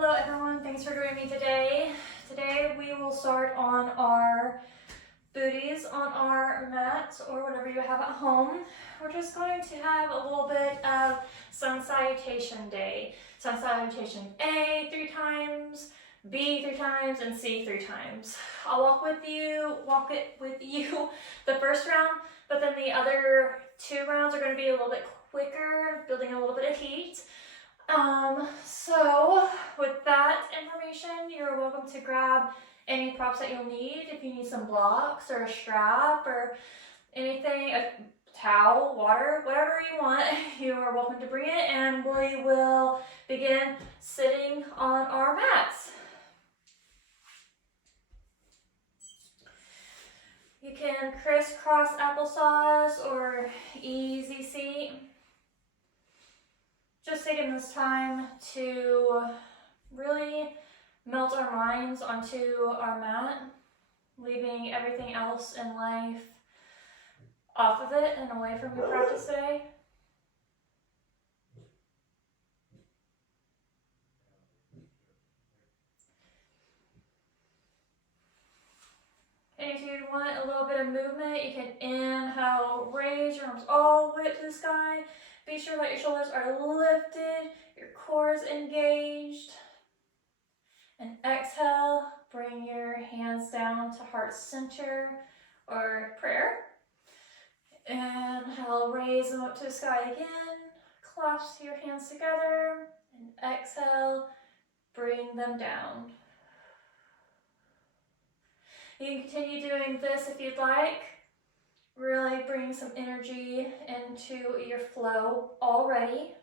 Hello everyone, thanks for joining me today. Today we will start on our booties on our mat or whatever you have at home. We're just going to have a little bit of Sun Salutation Day. Sun Salutation A 3 times, B 3 times, and C 3 times. I'll walk it with you the first round, but then the other 2 rounds are going to be a little bit quicker, building a little bit of heat. So with that information, you're welcome to grab any props that you'll need. If you need some blocks or a strap or anything, a towel, water, whatever you want, you are welcome to bring it, and we will begin sitting on our mats. You can crisscross applesauce or easy seat. Just taking this time to really melt our minds onto our mat, leaving everything else in life off of it and away from your practice today. And if you want a little bit of movement, you can inhale, raise your arms all the way up to the sky. Be sure that your shoulders are lifted, your core is engaged. And exhale, bring your hands down to heart center or prayer. Inhale, raise them up to the sky again. Clasp your hands together. And exhale, bring them down. You can continue doing this if you'd like. Really bring some energy into your flow already.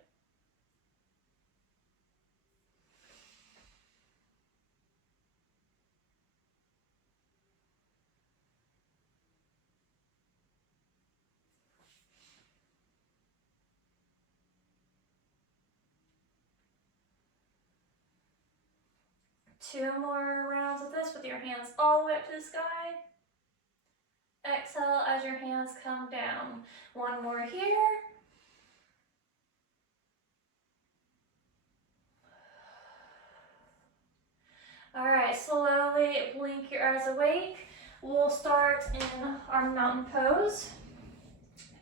Two more rounds of this with your hands all the way up to the sky. Exhale as your hands come down. One more here. All right, slowly blink your eyes awake. We'll start in our mountain pose.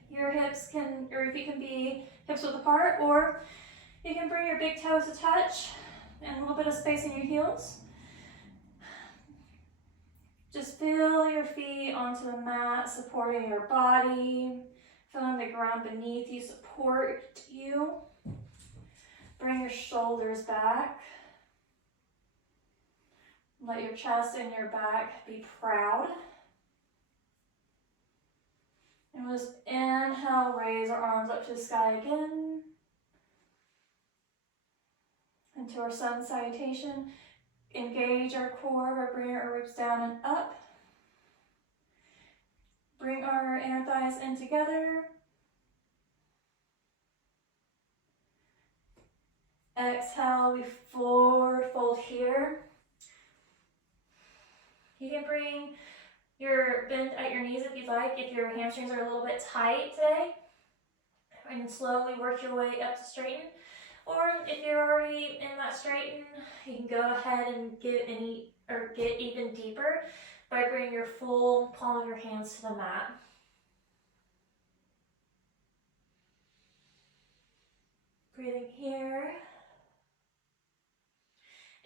Your hips can, or if you can be hips width apart, or you can bring your big toes to touch and a little bit of space in your heels. Just feel your feet onto the mat, supporting your body, feeling the ground beneath you support you. Bring your shoulders back. Let your chest and your back be proud. And we'll just inhale, raise our arms up to the sky again. Into our Sun Salutation. Engage our core by bringing our ribs down and up. Bring our inner thighs in together. Exhale, we forward fold here. You can bring your bend at your knees if you'd like, if your hamstrings are a little bit tight today. And slowly work your way up to straighten. Or if you're already in that straighten, you can go ahead and get even deeper by bringing your full palm of your hands to the mat. Breathing here.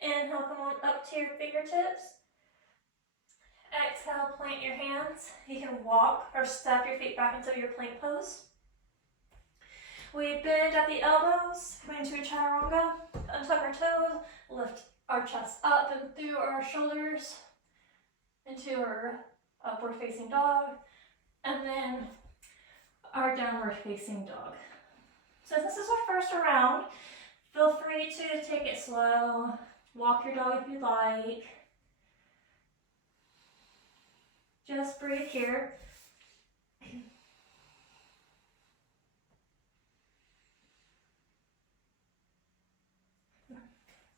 Inhale, come on up to your fingertips. Exhale, plant your hands. You can walk or step your feet back into your plank pose. We bend at the elbows, come into a chaturanga, untuck our toes, lift our chest up and through our shoulders into our upward facing dog, and then our downward facing dog. Since this is our first round, feel free to take it slow, walk your dog if you'd like. Just breathe here.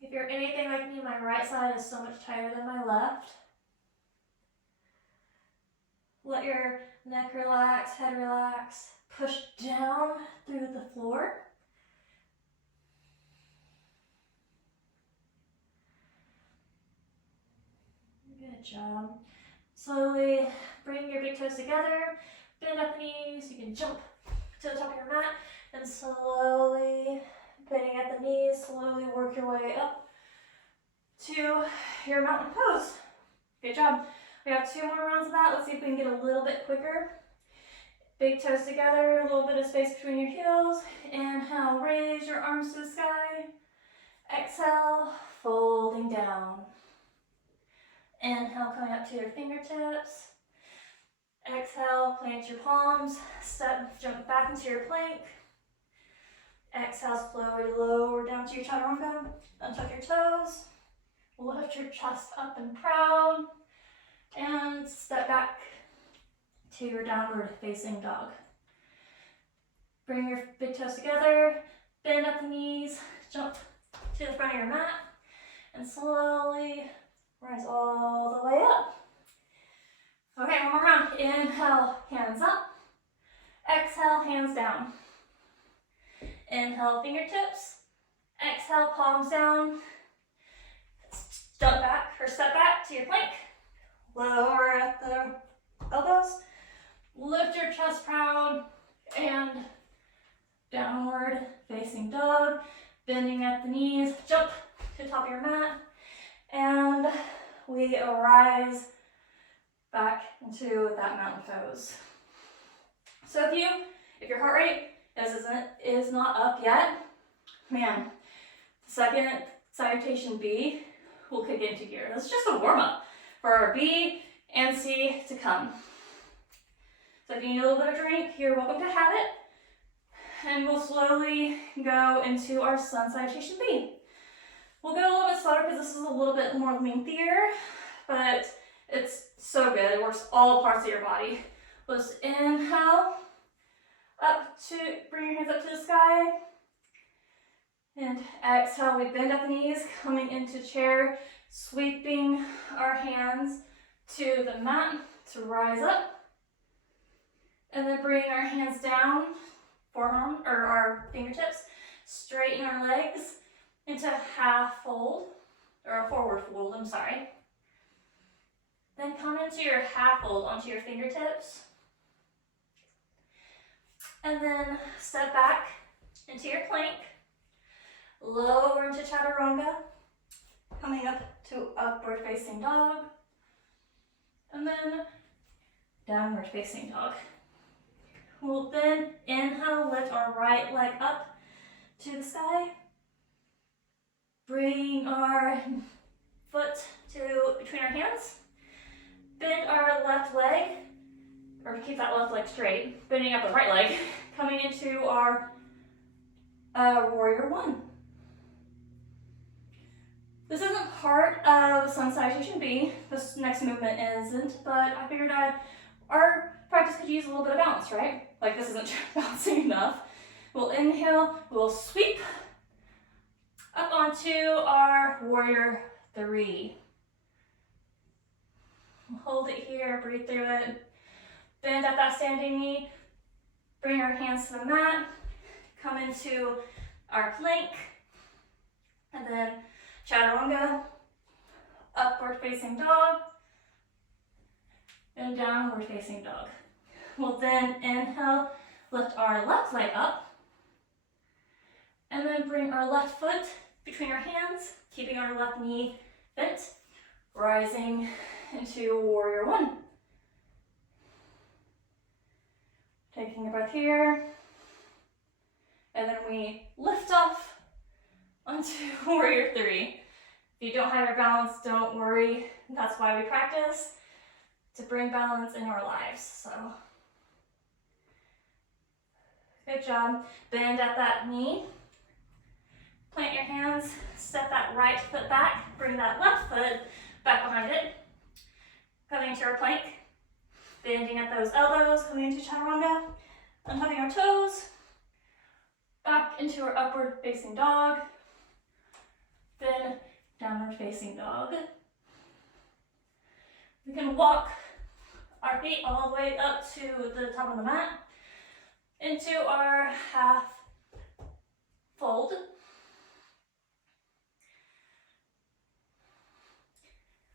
If you're anything like me, my right side is so much tighter than my left. Let your neck relax, head relax. Push down through the floor. Good job. Slowly bring your big toes together, bend at the knees. You can jump to the top of your mat, and slowly bending at the knees, slowly work your way up to your mountain pose. Good job. We have 2 more rounds of that. Let's see if we can get a little bit quicker. Big toes together, a little bit of space between your heels. Inhale, raise your arms to the sky. Exhale, folding down. Inhale, coming up to your fingertips. Exhale, plant your palms. Jump back into your plank. Exhale, slowly lower down to your chaturanga. Untuck your toes. Lift your chest up and proud. And step back to your downward facing dog. Bring your big toes together. Bend at the knees. Jump to the front of your mat. And slowly rise all the way up. Okay, one more round. Inhale, hands up. Exhale, hands down. Inhale, fingertips. Exhale, palms down. Jump back or step back to your plank. Lower at the elbows. Lift your chest proud and downward facing dog. Bending at the knees. Jump to the top of your mat. And we rise back into that mountain pose. So if your heart rate is not up yet, man, second salutation B will kick into gear. That's just a warm up for our B and C to come. So if you need a little bit of drink, you're welcome to have it. And we'll slowly go into our Sun Salutation B. We'll go a little bit slower because this is a little bit more lengthier, but it's so good. It works all parts of your body. Let's inhale, bring your hands up to the sky. And exhale, we bend at the knees, coming into chair, sweeping our hands to the mat to rise up. And then bring our hands down, forearm, or our fingertips, straighten our legs into a half fold, or a forward fold, I'm sorry. Then come into your half fold onto your fingertips. And then step back into your plank. Lower into chaturanga. Coming up to upward facing dog. And then downward facing dog. We'll then inhale, lift our right leg up to the sky. Bring our foot between our hands. Bend our left leg, or keep that left leg straight. Bending up the right leg, coming into our warrior one. This isn't part of Sun Salutation B. This next movement isn't, but I figured our practice could use a little bit of balance, right? Like this isn't balancing enough. We'll inhale, we'll sweep up onto our warrior 3. Hold it here, breathe through it. Bend at that standing knee. Bring our hands to the mat. Come into our plank. And then chaturanga. Upward facing dog. And downward facing dog. We'll then inhale, lift our left leg up. And then bring our left foot between our hands, keeping our left knee bent, rising into warrior one. Taking a breath here. And then we lift off onto warrior 3. If you don't have your balance, don't worry. That's why we practice, to bring balance in our lives. So, good job. Bend at that knee. Plant your hands, step that right foot back, bring that left foot back behind it. Coming into our plank, bending at those elbows, coming into chaturanga, untucking our toes, back into our upward facing dog, then downward facing dog. We can walk our feet all the way up to the top of the mat, into our half fold.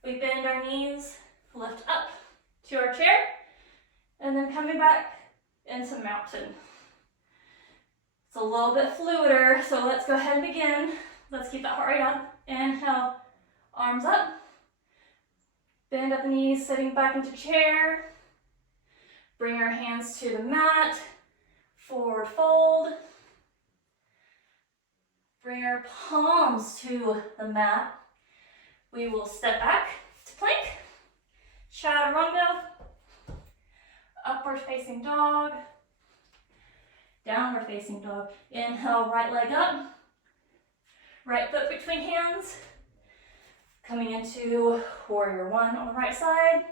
We bend our knees, lift up to our chair, and then coming back into mountain. It's a little bit fluider, so let's go ahead and begin. Let's keep that heart rate up. Inhale, arms up. Bend at the knees, sitting back into chair. Bring our hands to the mat. Forward fold. Bring our palms to the mat. We will step back to plank. Chaturanga. Upward facing dog. Downward facing dog. Inhale, right leg up. Right foot between hands. Coming into warrior one on the right side.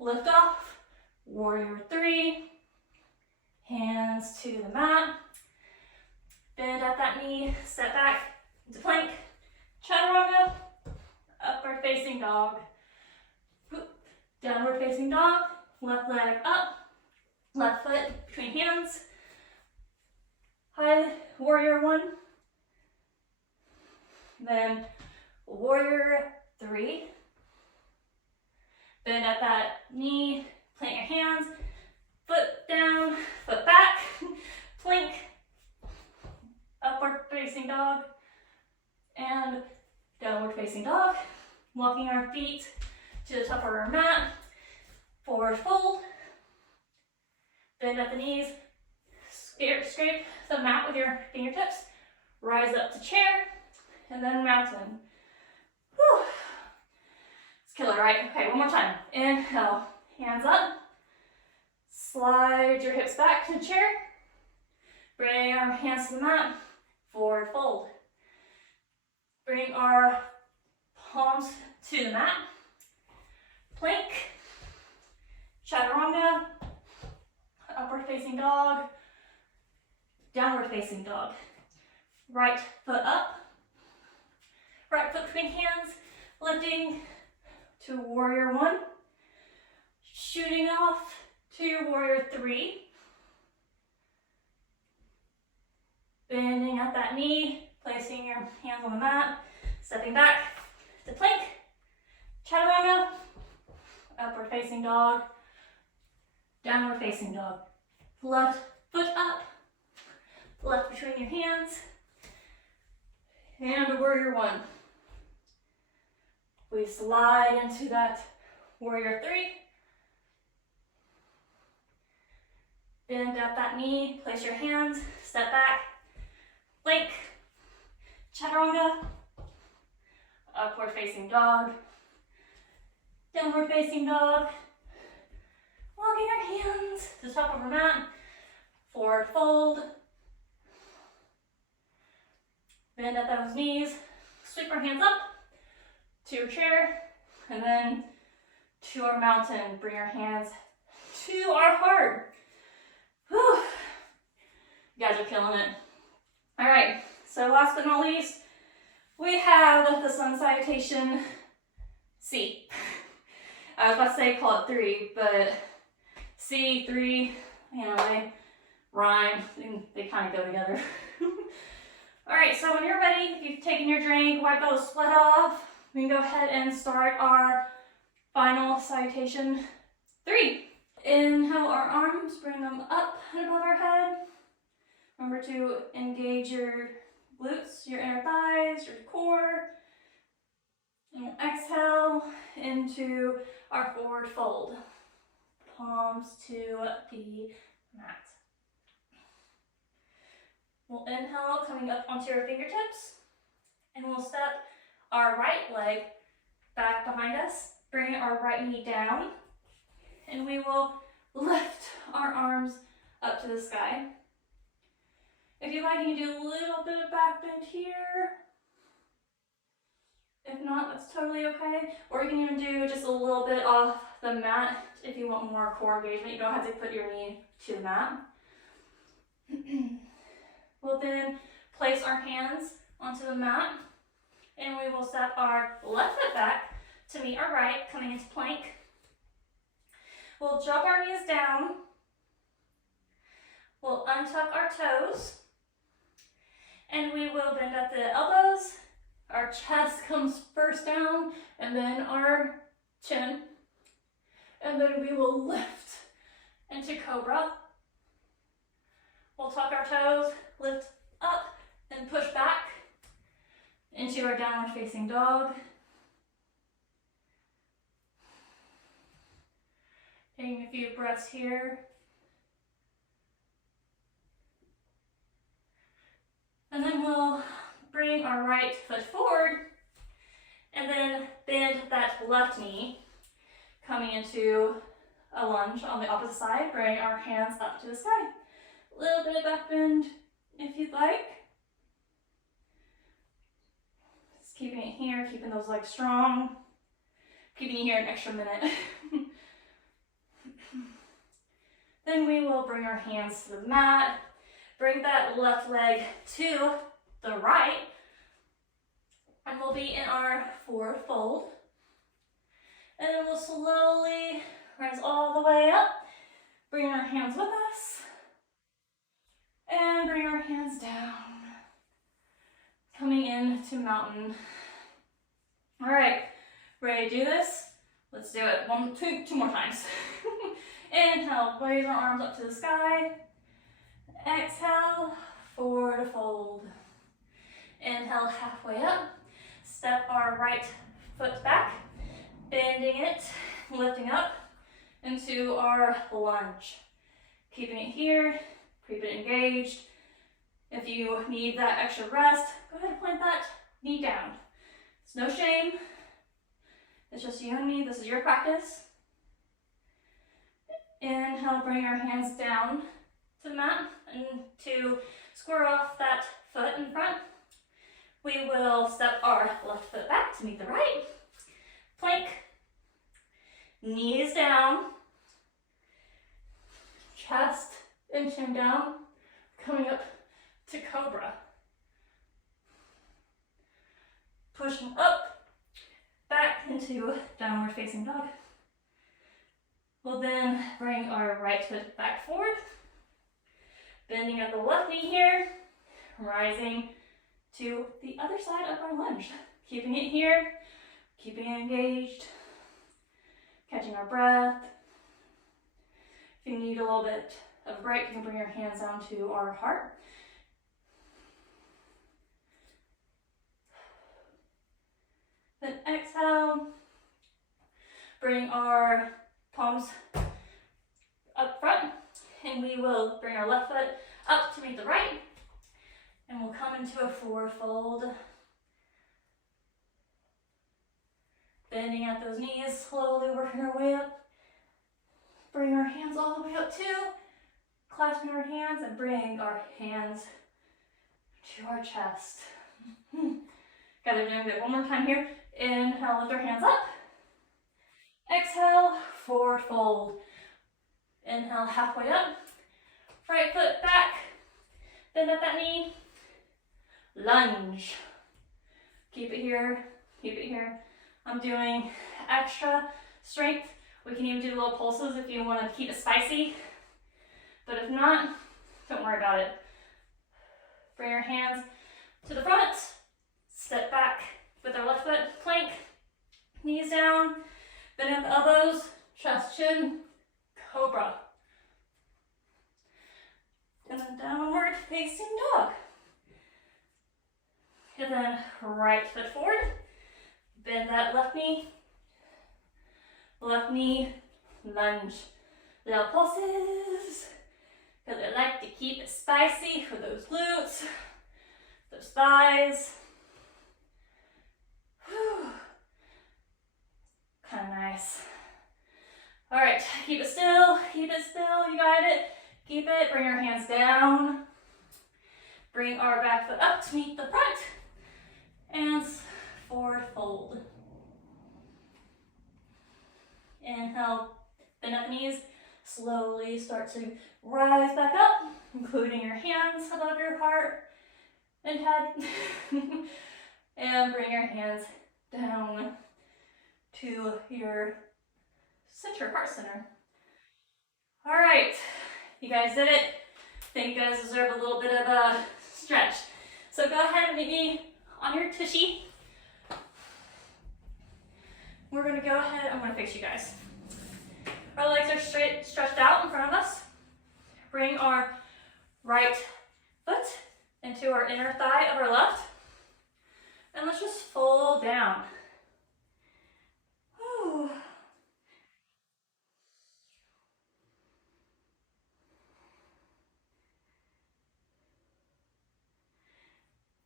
Lift off. Warrior three. Hands to the mat. Bend at that knee. Step back into plank. Chaturanga. Upward facing dog. Downward facing dog. Left leg up. Left foot between hands. High warrior one. Then warrior three. Bend at that knee, plant your hands, foot down, foot back, plank, upward facing dog, and downward facing dog. Walking our feet to the top of our mat, forward fold. Bend at the knees, scrape the mat with your fingertips, rise up to chair, and then mountain. Whew. It's killer, right? Okay, one more time. Inhale, hands up. Slide your hips back to the chair. Bring our hands to the mat. Forward fold. Bring our palms to the mat. Plank. Chaturanga. Upward facing dog. Downward facing dog. Right foot up. Right foot between hands, lifting to warrior one, shooting off to your warrior three, bending at that knee, placing your hands on the mat, stepping back to plank, chaturanga, upward facing dog, downward facing dog, left foot up, left between your hands, and warrior one. We slide into that warrior three. Bend at that knee, place your hands, step back, plank, chaturanga, upward facing dog, downward facing dog, walking our hands to the top of our mat, forward fold, bend at those knees, sweep our hands up to your chair, and then to our mountain. Bring our hands to our heart. Whew. You guys are killing it. All right, so last but not least, we have the Sun Salutation C. I was about to say call it 3, but C, 3, you know, they rhyme, and they kind of go together. All right, so when you're ready, if you've taken your drink, wipe all the sweat off, we can go ahead and start our final salutation 3. Inhale our arms, bring them up and above our head. Remember to engage your glutes, your inner thighs, your core. And we'll exhale into our forward fold. Palms to the mat. We'll inhale, coming up onto our fingertips, and we'll step our right leg back behind us, bring our right knee down, and we will lift our arms up to the sky. If you like, you can do a little bit of back bend here. If not, that's totally okay. Or you can even do just a little bit off the mat if you want more core engagement. You don't have to put your knee to the mat. We'll then place our hands onto the mat, and we will step our left foot back to meet our right, coming into plank. We'll drop our knees down. We'll untuck our toes, and we will bend at the elbows, Our chest comes first down, and then our chin. And then we will lift into cobra. We'll tuck our toes, lift up, and push back into our downward facing dog. Taking a few breaths here. And then we'll bring our right foot forward and then bend that left knee, coming into a lunge on the opposite side. Bring our hands up to the sky. A little bit of back bend if you'd like. Just keeping it here, keeping those legs strong. Keeping you here an extra minute. Then we will bring our hands to the mat. Bring that left leg to the right. And we'll be in our forward fold. And then we'll slowly rise all the way up. Bring our hands with us. And bring our hands down. Coming into mountain. All right, ready to do this? Let's do it two more times. Inhale, raise our arms up to the sky. Exhale, forward fold. Inhale, halfway up. Step our right foot back, bending it, lifting up into our lunge. Keeping it here, keep it engaged. If you need that extra rest, go ahead and plant that knee down. It's no shame. It's just you and me. This is your practice. Inhale, bring our hands down to the mat and to square off that foot in front. We will step our left foot back to meet the right. Plank, knees down, chest and chin down, coming up to cobra. Pushing up, back into downward facing dog. We'll then bring our right foot back forward, bending at the left knee here, rising to the other side of our lunge. Keeping it here, keeping it engaged, catching our breath. If you need a little bit of a break, you can bring your hands down to our heart. Then exhale, bring our palms up front, and we will bring our left foot up to meet the right, and we'll come into a forward fold. Bending at those knees, slowly working our way up. Bring our hands all the way up too, clasping our hands and bring our hands to our chest. Got it, doing it one more time here. Inhale, lift our hands up. Exhale, forward fold. Inhale, halfway up. Right foot back. Bend at that knee. Lunge. Keep it here. Keep it here. I'm doing extra strength. We can even do little pulses if you want to keep it spicy. But if not, don't worry about it. Bring your hands to the front. Step back with our left foot. Plank. Knees down. Bend at the elbows. Chest, chin. Cobra. And then downward facing dog. And then right foot forward. Bend that left knee. Left knee, lunge. Little pulses. Because I like to keep it spicy for those glutes, those thighs. Kind of nice. All right, keep it still, you got it. Keep it, bring our hands down. Bring our back foot up to meet the front. And forward fold. Inhale, bend at the knees. Slowly start to rise back up, including your hands above your heart and head. And bring your hands down to your center, heart center. All right, you guys did it. I think you guys deserve a little bit of a stretch. So go ahead and meet me on your tushy. we're gonna go ahead, I'm gonna face you guys. Our legs are straight, stretched out in front of us. Bring our right foot into our inner thigh of our left. And let's just fold down. Whew.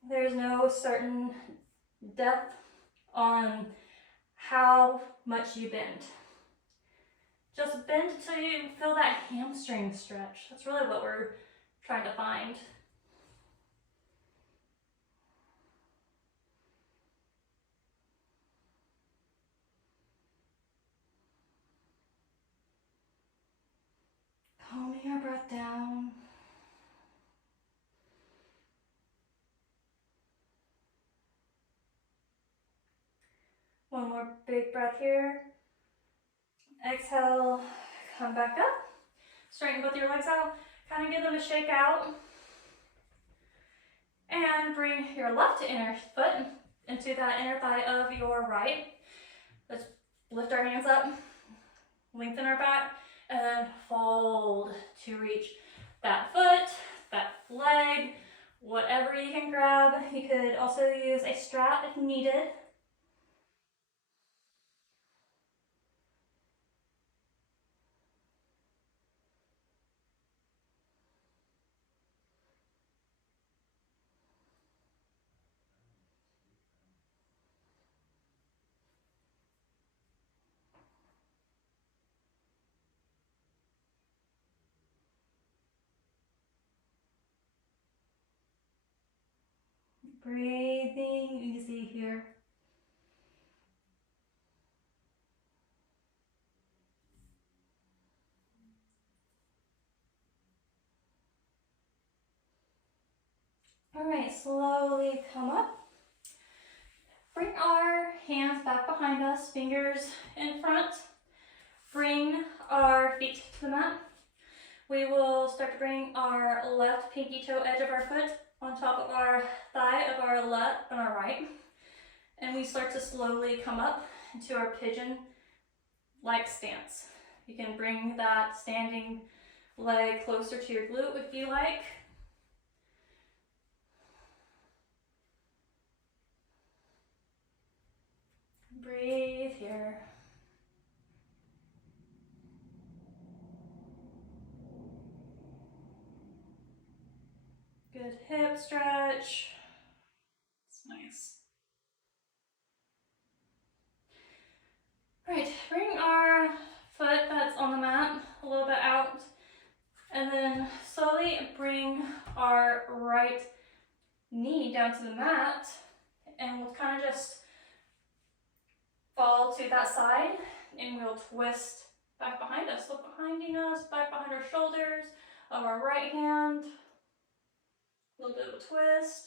There's no certain depth on how much you bend. Just bend until you feel that hamstring stretch. That's really what we're trying to find. Calming your breath down. One more big breath here. Exhale, come back up. Straighten both your legs out. Kind of give them a shake out. And bring your left inner foot into that inner thigh of your right. Let's lift our hands up, lengthen our back, and then fold to reach that foot, that leg, whatever you can grab. You could also use a strap if needed. Breathing easy here. All right, slowly come up. Bring our hands back behind us, fingers in front. Bring our feet to the mat. We will start to bring our left pinky toe edge of our foot on top of our thigh of our left and our right. And we start to slowly come up into our pigeon-like stance. You can bring that standing leg closer to your glute if you like. Breathe here. Good hip stretch. It's nice. Right, bring our foot that's on the mat a little bit out, and then slowly bring our right knee down to the mat, and we'll kind of just fall to that side, and we'll twist back behind us. Look behind us, back behind our shoulders of our right hand. A little bit of a twist.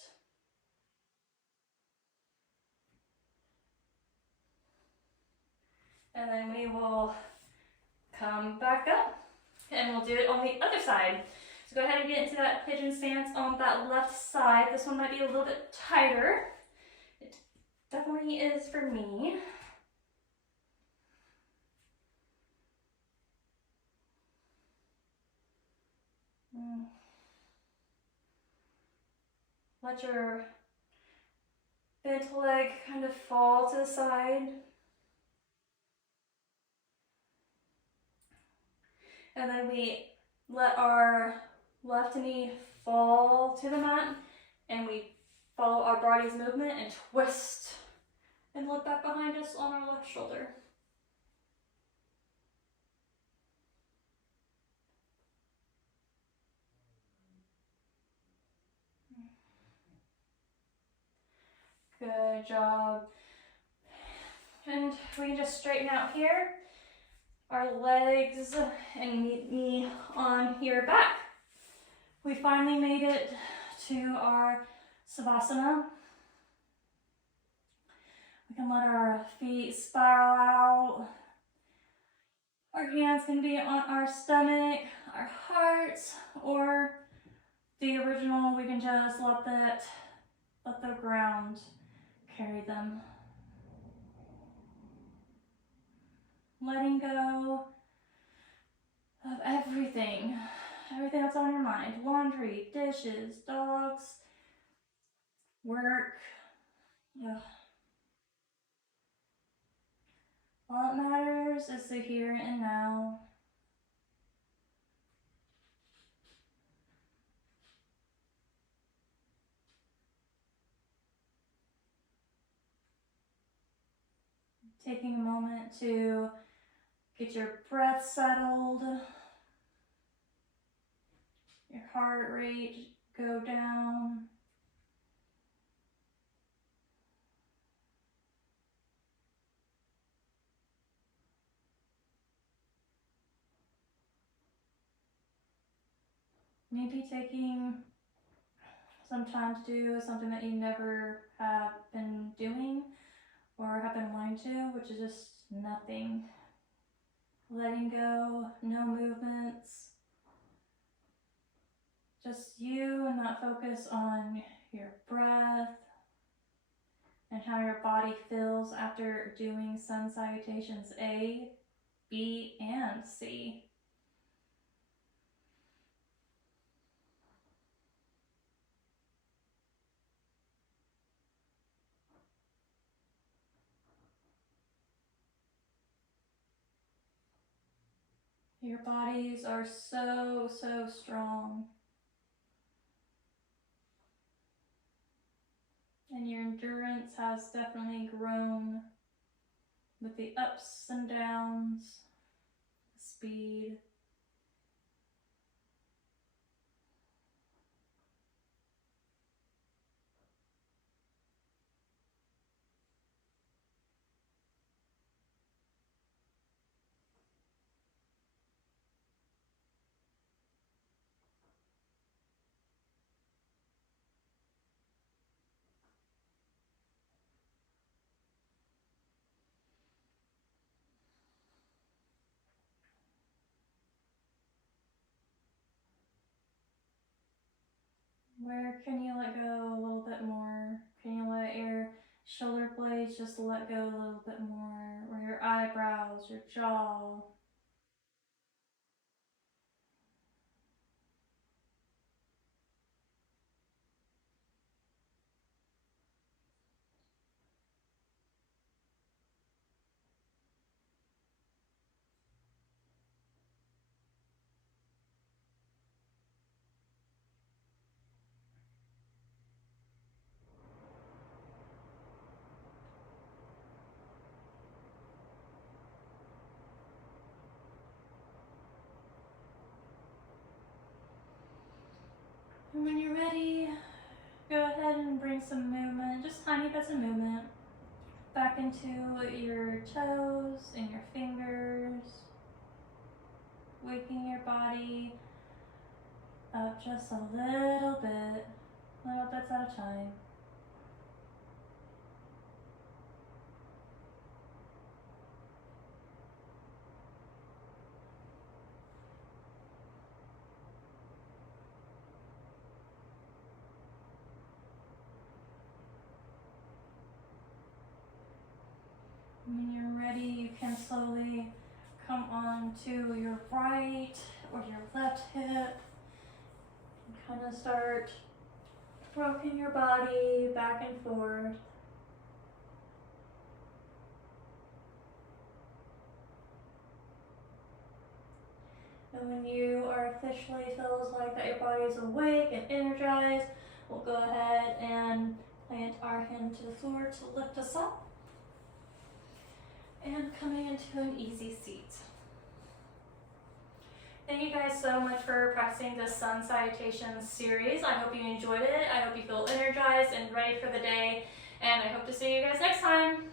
And then we will come back up, and we'll do it on the other side. So go ahead and get into that pigeon stance on that left side. This one might be a little bit tighter. It definitely is for me. Let your bent leg kind of fall to the side. And then we let our left knee fall to the mat, and we follow our body's movement and twist and look back behind us on our left shoulder. Good job. And we can just straighten out here, our legs, and meet me on your back. We finally made it to our Savasana. We can let our feet spiral out. Our hands can be on our stomach, our hearts, or the original, we can just let the ground carry them. letting go of everything that's on your mind. Laundry, dishes, dogs, work. Ugh. All that matters is the here and now. Taking a moment to get your breath settled, your heart rate go down. Maybe taking some time to do something that you never have been doing or have been wanting to, which is just nothing. Letting go, no movements. Just you and that focus on your breath and how your body feels after doing Sun Salutations A, B, and C. Your bodies are so, so strong. And your endurance has definitely grown with the ups and downs, the speed. Where can you let go a little bit more? Can you let your shoulder blades just let go a little bit more? Or your eyebrows, your jaw? And when you're ready, go ahead and bring some movement, just tiny bits of movement, back into your toes and your fingers, waking your body up just a little bits at a time. When you're ready, you can slowly come on to your right or your left hip and kind of start rocking your body back and forth. And when you are officially feels like that your body is awake and energized, we'll go ahead and plant our hand to the floor to lift us up. And coming into an easy seat. Thank you guys so much for practicing this Sun Salutations series. I hope you enjoyed it. I hope you feel energized and ready for the day. And I hope to see you guys next time.